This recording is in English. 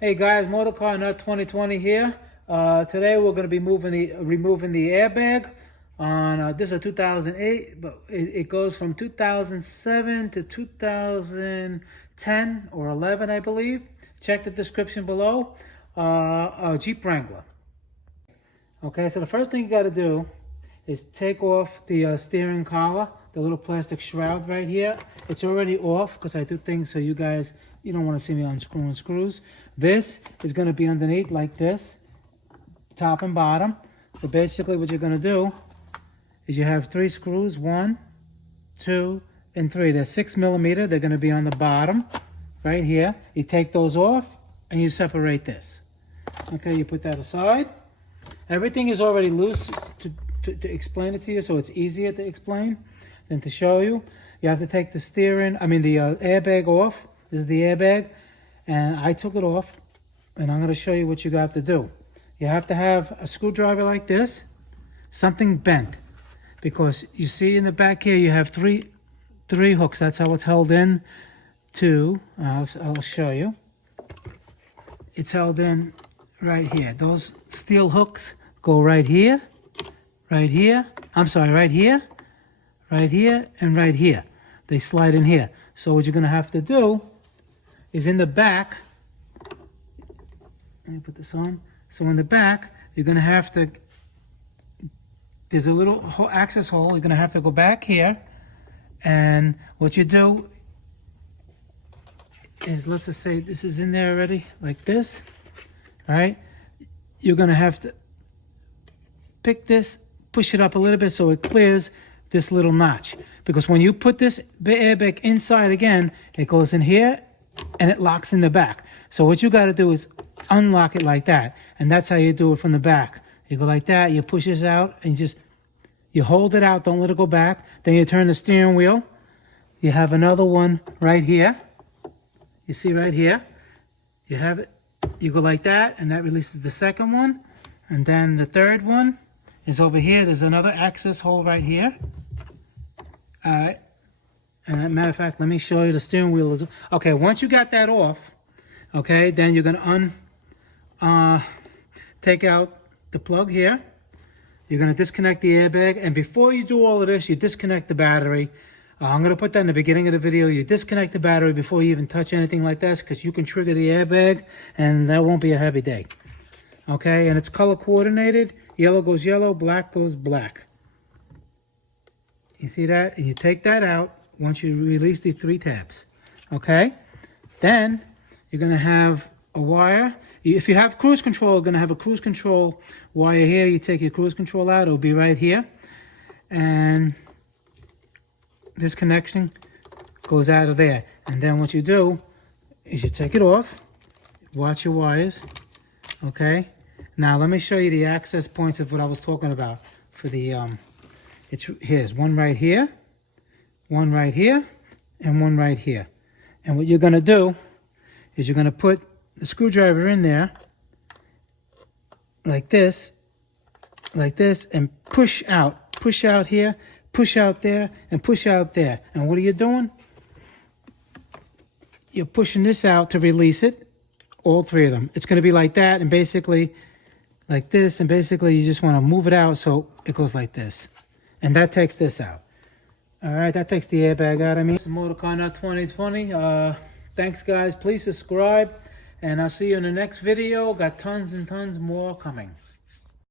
Hey guys, Motorcar Nut 2020 here. Today we're going to be removing the airbag on this is a 2008, but it goes from 2007 to 2010 or 11, I believe. Check the description below. A Jeep Wrangler. Okay, so the first thing you got to do is take off the steering collar, the little plastic shroud right here. It's already off because I do things so you don't want to see me unscrewing screws. This is going to be underneath like this, top and bottom. So basically what you're going to do is you have 3 screws, 1, 2, and 3. They're 6mm. They're going to be on the bottom right here. You take those off and you separate this. Okay, you put that aside. Everything is already loose to explain it to you, so it's easier to explain than to show you. You have to take the airbag off. This is the airbag, and I took it off, and I'm going to show you what you got to do. You have to have a screwdriver like this, something bent, because you see in the back here you have three hooks. That's how it's held in to. I'll show you. It's held in right here. Those steel hooks go right here, right here. I'm sorry, right here, right here, and right here. They slide in here. So what you're going to have to do is in the back, let me put this on. So in the back, you're going to have to, there's a little access hole. You're going to have to go back here. And what you do is, let's just say this is in there already, like this. All right. You're going to have to pick this, push it up a little bit so it clears this little notch. Because when you put this airbag inside again, it goes in here and it locks in the back. So what you got to do is unlock it like that. And that's how you do it from the back. You go like that, you push this out, and you hold it out, don't let it go back. Then you turn the steering wheel. You have another one right here. You see right here? You have it. You go like that, and that releases the second one. And then the third one is over here. There's another access hole right here. All right. And as a matter of fact, let me show you the steering wheel. Okay, once you got that off, okay, then you're going to take out the plug here. You're going to disconnect the airbag. And before you do all of this, you disconnect the battery. I'm going to put that in the beginning of the video. You disconnect the battery before you even touch anything like this, because you can trigger the airbag, and that won't be a heavy day. Okay, and it's color coordinated. Yellow goes yellow, black goes black. You see that? And you take that out once you release these 3 tabs. Okay? Then you're going to have a wire. If you have cruise control, you're going to have a cruise control wire here. You take your cruise control out. It'll be right here. And this connection goes out of there. And then what you do is you take it off. Watch your wires. Okay? Now let me show you the access points of what I was talking about for the here's one right here, one right here, and one right here. And what you're going to do is you're going to put the screwdriver in there like this, and push out here, push out there, and push out there. And what are you doing? You're pushing this out to release it, all 3 of them. It's going to be like that, and basically like this, and basically you just want to move it out so it goes like this. And that takes this out. All right, that takes the airbag out. This is Motorcar Nut 2020. Thanks, guys. Please subscribe, and I'll see you in the next video. Got tons and tons more coming.